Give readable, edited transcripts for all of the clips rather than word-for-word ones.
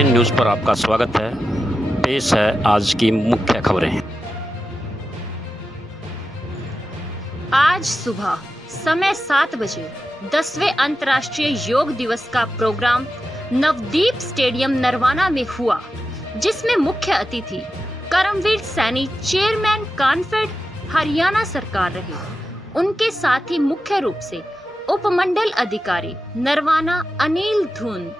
ABN news पर आपका स्वागत है। पेश है आज की मुख्य खबरें। आज सुबह समय 7 बजे 10वें अंतर्राष्ट्रीय योग दिवस का प्रोग्राम नवदीप स्टेडियम नरवाना में हुआ, जिसमें मुख्य अतिथि करमवीर सैनी चेयरमैन कॉन्फेड हरियाणा सरकार रहे। उनके साथ ही मुख्य रूप से उपमंडल अधिकारी नरवाना अनिल धुन,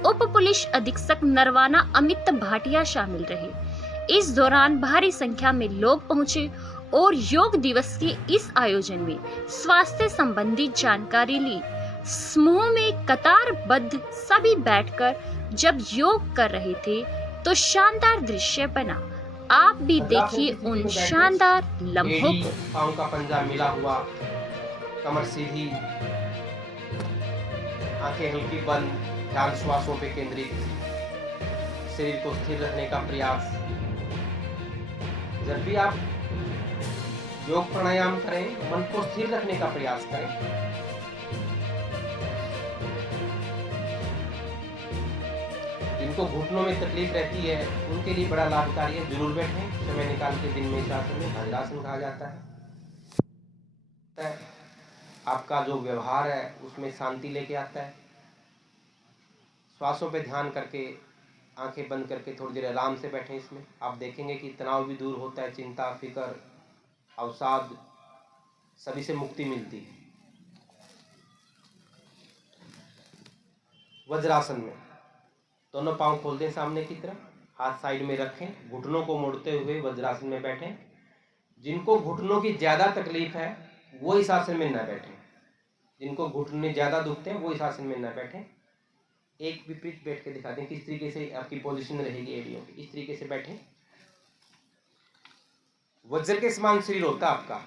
उप पुलिस अधीक्षक नरवाना अमित भाटिया शामिल रहे। इस दौरान भारी संख्या में लोग पहुंचे और योग दिवस के इस आयोजन में स्वास्थ्य संबंधी जानकारी ली। समूह में कतारबद्ध सभी बैठकर जब योग कर रहे थे तो शानदार दृश्य बना। आप भी देखिए उन शानदार लम्हों को। पांव का पंजा मिला हुआ, कमर सीधी, आंखें हल्की बंद, ध्यान श्वासों पे केंद्रित, शरीर को स्थिर रखने का प्रयास। जब भी आप योग प्राणायाम करें, मन को स्थिर रखने का प्रयास करें। जिनको घुटनों में तकलीफ रहती है उनके लिए बड़ा लाभकारी है। जरूर बैठें, समय निकाल के दिन में इस आसन में वज्रासन कहा जाता है। आपका जो व्यवहार है उसमें शांति लेके आता है। श्वासों पे ध्यान करके आंखें बंद करके थोड़ी देर आराम से बैठें। इसमें आप देखेंगे कि तनाव भी दूर होता है, चिंता, फिक्र, अवसाद सभी से मुक्ति मिलती है। वज्रासन में दोनों पांव खोल दें सामने की तरफ, हाथ साइड में रखें, घुटनों को मोड़ते हुए वज्रासन में बैठें। जिनको घुटनों की ज़्यादा तकलीफ है वो इस आसन में न बैठें। जिनको घुटने ज़्यादा दुखते हैं वो इस आसन में न बैठें। एक विपरीत बैठ के दिखा दें किस तरीके से आपकी पोजीशन रहेगी एड़ियों की। इस तरीके से बैठें। वज्र के समान शरीर होता है आपका।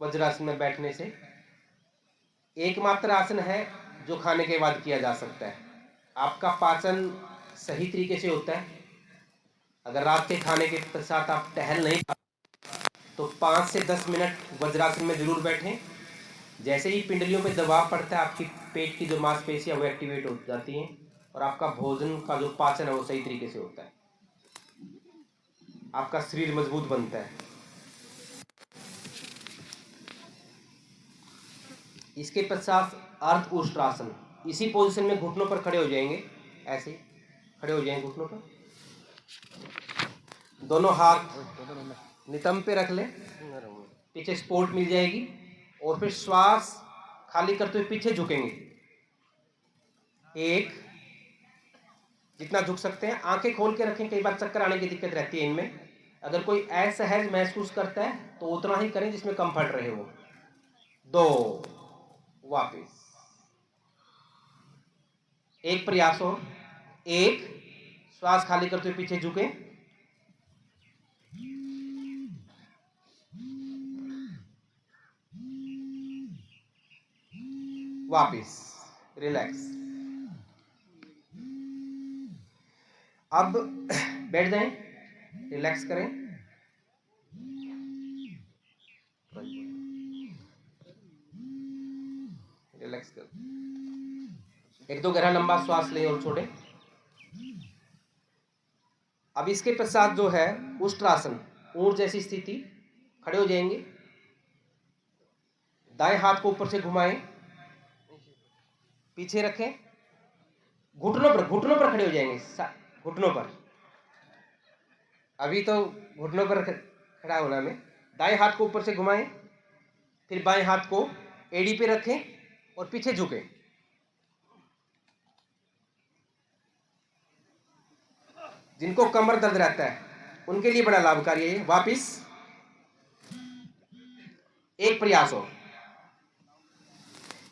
वज्रासन में बैठने से एकमात्र आसन है जो खाने के बाद किया जा सकता है। आपका पाचन सही तरीके से होता है। अगर रात के खाने के पश्चात आप टहल नहीं तो 5 से 10 मिनट वज्रासन में जरूर बैठें। जैसे ही पिंडलियों पे दबाव पड़ता है आपकी पेट की जो मांसपेशियां वो एक्टिवेट हो जाती हैं और आपका भोजन का जो पाचन है वो सही तरीके से होता है। आपका शरीर मजबूत बनता है। इसके पश्चात अर्ध उष्ट्रासन। इसी पोजीशन में घुटनों पर खड़े हो जाएंगे। ऐसे खड़े हो जाएंगे घुटनों पर। दोनों हाथ नितंब पे रख लें, पीछे सपोर्ट मिल जाएगी और फिर श्वास खाली करते हुए पीछे झुकेंगे। एक, जितना झुक सकते हैं। आंखें खोल के रखें, कई बार चक्कर आने की दिक्कत रहती है इनमें। अगर कोई असहज महसूस करता है तो उतना ही करें जिसमें कंफर्ट रहे वो। 2, वापस। एक प्रयास हो। 1, श्वास खाली करते हुए पीछे झुकें। वापस, रिलैक्स। अब बैठ जाएं, रिलैक्स करें। रिलैक्स करें। 1-2 गहरा लंबा श्वास लें और छोड़ें। अब इसके पश्चात जो है उष्ट्रासन, ऊंट जैसी स्थिति, खड़े हो जाएंगे। दाएं हाथ को ऊपर से घुमाएं, पीछे रखें, घुटनों पर खड़े हो जाएंगे। घुटनों पर, अभी तो घुटनों पर खड़ा होना में। दाएं हाथ को ऊपर से घुमाएं, फिर बाएं हाथ को एड़ी पे रखें और पीछे झुकें। जिनको कमर दर्द रहता है उनके लिए बड़ा लाभकारी है। वापिस, एक प्रयास हो।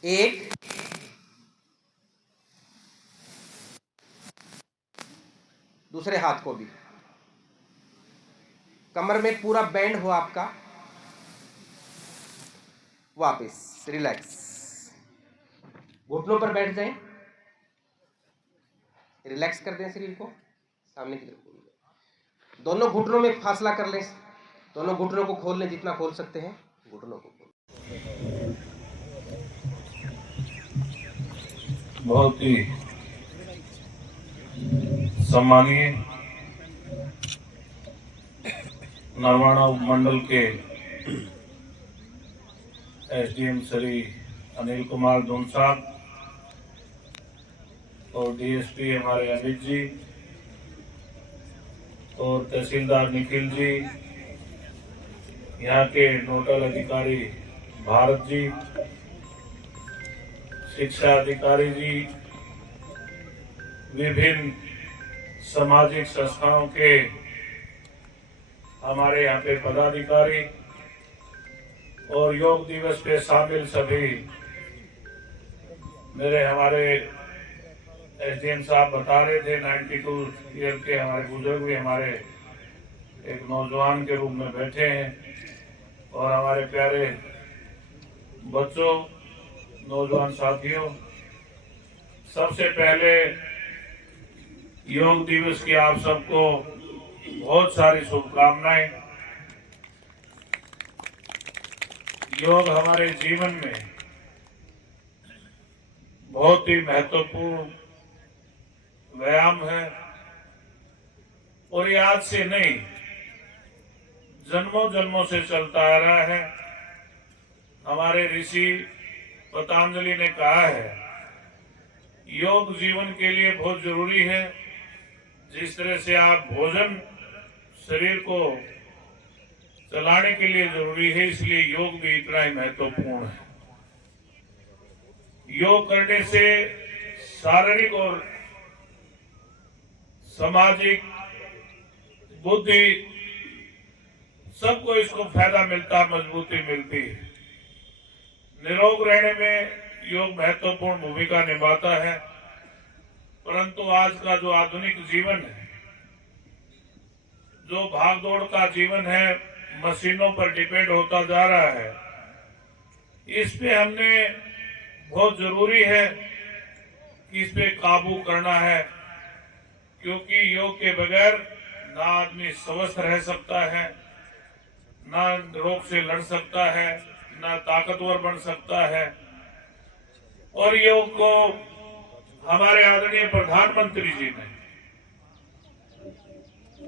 1, दूसरे हाथ को भी। कमर में पूरा बैंड हो आपका। वापिस, रिलैक्स। घुटनों पर बैठ जाएं, रिलैक्स कर दें शरीर को, सामने की तरफ। दोनों घुटनों में फासला कर लें। दोनों घुटनों को खोल लें, जितना खोल सकते हैं घुटनों को खोल। बहुत ही सम्मानीय नरवाना उपमंडल के एसडीएम श्री अनिल कुमार धुन साहब और डीएसपी हमारे अमित जी और तहसीलदार निखिल जी, यहाँ के नोडल अधिकारी भारत जी, शिक्षा अधिकारी जी, विभिन्न सामाजिक संस्थाओं के हमारे यहाँ पे पदाधिकारी और योग दिवस पे शामिल सभी हमारे एसडीएम साहब बता रहे थे 92 ईयर के हमारे बुजुर्ग भी हमारे एक नौजवान के रूप में बैठे हैं और हमारे प्यारे बच्चों, नौजवान साथियों, सबसे पहले योग दिवस की आप सबको बहुत सारी शुभकामनाएं। योग हमारे जीवन में बहुत ही महत्वपूर्ण व्यायाम है और ये आज से नहीं, जन्मों जन्मों से चलता आ रहा है। हमारे ऋषि पतंजलि ने कहा है योग जीवन के लिए बहुत जरूरी है। जिस तरह से आप भोजन शरीर को चलाने के लिए जरूरी है, इसलिए योग भी इतना ही महत्वपूर्ण है। योग करने से शारीरिक और सामाजिक बुद्धि सबको इसको फायदा मिलता है, मजबूती मिलती है। निरोग रहने में योग महत्वपूर्ण भूमिका निभाता है, परंतु आज का जो आधुनिक जीवन है, जो भागदौड़ का जीवन है, मशीनों पर डिपेंड होता जा रहा है, इस पे हमने बहुत जरूरी है कि इस पे काबू करना है, क्योंकि योग के बगैर ना आदमी स्वस्थ रह सकता है, ना रोग से लड़ सकता है, ना ताकतवर बन सकता है। और योग को हमारे आदरणीय प्रधानमंत्री जी ने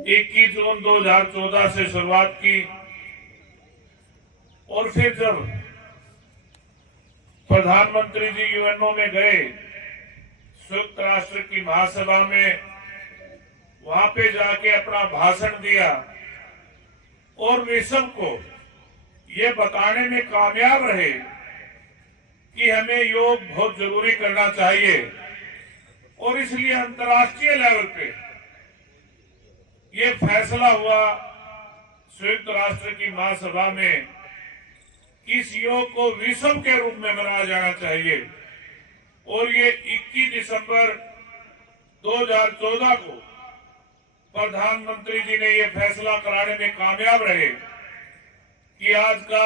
21 जून 2014 से शुरुआत की और फिर जब प्रधानमंत्री जी यूएनओ में गए, संयुक्त राष्ट्र की महासभा में, वहां पे जाके अपना भाषण दिया और वे सबको ये बताने में कामयाब रहे कि हमें योग बहुत जरूरी करना चाहिए। और इसलिए अंतर्राष्ट्रीय लेवल पे ये फैसला हुआ संयुक्त राष्ट्र की महासभा में, इस योग को विश्व के रूप में मनाया जाना चाहिए। और ये 21 दिसंबर 2014 को प्रधानमंत्री जी ने ये फैसला कराने में कामयाब रहे कि आज का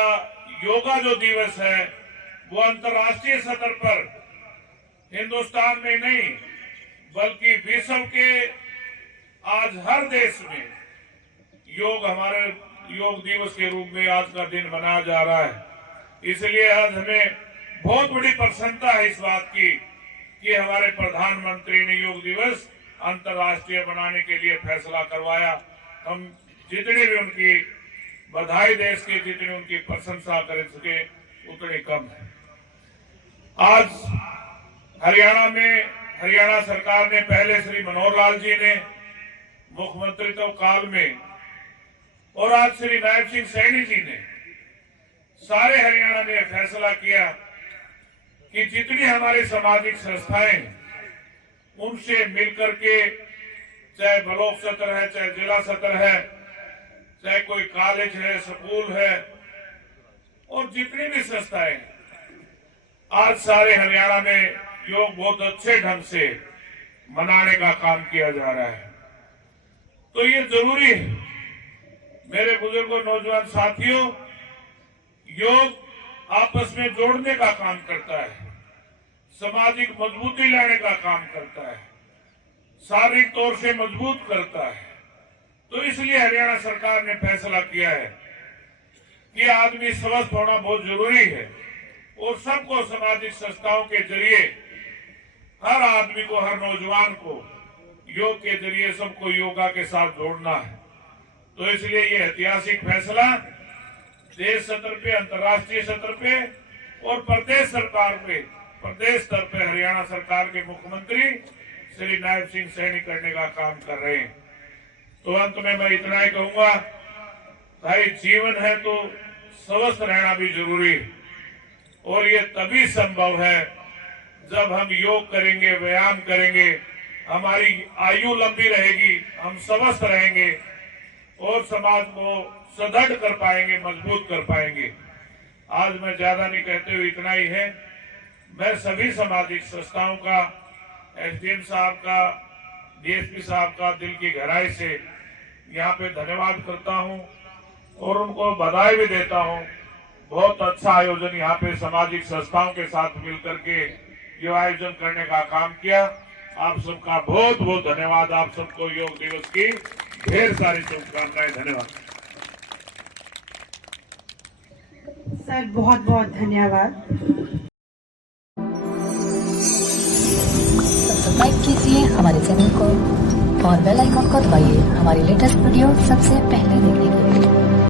योगा जो दिवस है वो अंतर्राष्ट्रीय स्तर पर हिंदुस्तान में नहीं बल्कि विश्व के आज हर देश में योग हमारे योग दिवस के रूप में आज का दिन मनाया जा रहा है। इसलिए आज हमें बहुत बड़ी प्रसन्नता है इस बात की कि हमारे प्रधानमंत्री ने योग दिवस अंतर्राष्ट्रीय बनाने के लिए फैसला करवाया। हम जितने भी उनकी बधाई दे सके, जितनी उनकी प्रशंसा कर सके, उतनी कम है। आज हरियाणा में हरियाणा सरकार ने पहले श्री मनोहर लाल जी ने मुख्यमंत्रित्व काल में और आज श्री नायब सिंह सैनी जी ने सारे हरियाणा में फैसला किया कि जितनी हमारी सामाजिक संस्थाएं उनसे मिलकर के, चाहे ब्लॉक सत्र है, चाहे जिला सत्र है, चाहे कोई कॉलेज है, स्कूल है, और जितनी भी संस्थाएं, आज सारे हरियाणा में योग बहुत अच्छे ढंग से मनाने का काम किया जा रहा है। तो ये जरूरी है मेरे बुजुर्गों, नौजवान साथियों, योग आपस में जोड़ने का काम करता है, सामाजिक मजबूती लाने का काम करता है, शारीरिक तौर से मजबूत करता है। तो इसलिए हरियाणा सरकार ने फैसला किया है कि आदमी स्वस्थ होना बहुत जरूरी है और सबको सामाजिक संस्थाओं के जरिए हर आदमी को, हर नौजवान को योग के जरिए सबको योगा के साथ जोड़ना है। तो इसलिए ये ऐतिहासिक फैसला देश स्तर पे, अंतर्राष्ट्रीय स्तर पे और प्रदेश सरकार पे, प्रदेश स्तर पे हरियाणा सरकार के मुख्यमंत्री श्री नायब सिंह सैनी करने का काम कर रहे हैं। तो अंत में मैं इतना ही कहूंगा, भाई जीवन है तो स्वस्थ रहना भी जरूरी है और ये तभी संभव है जब हम योग करेंगे, व्यायाम करेंगे, हमारी आयु लंबी रहेगी, हम स्वस्थ रहेंगे और समाज को सुदृढ़ कर पाएंगे, मजबूत कर पाएंगे। आज मैं ज्यादा नहीं कहते हुए इतना ही है। मैं सभी सामाजिक संस्थाओं का, एसडीएम साहब का, डीएसपी साहब का दिल की गहराई से यहाँ पे धन्यवाद करता हूँ और उनको बधाई भी देता हूँ। बहुत अच्छा आयोजन यहाँ पे सामाजिक संस्थाओं के साथ मिलकर के ये आयोजन करने का काम किया। आप सबका बहुत बहुत धन्यवाद। आप सबको योग दिवस की ढेर सारी शुभकामनाएं। धन्यवाद सर, बहुत बहुत धन्यवाद। सब्सक्राइब कीजिए हमारे चैनल को और बेल आइकन को दबाइए हमारी लेटेस्ट वीडियो सबसे पहले देखने के लिए।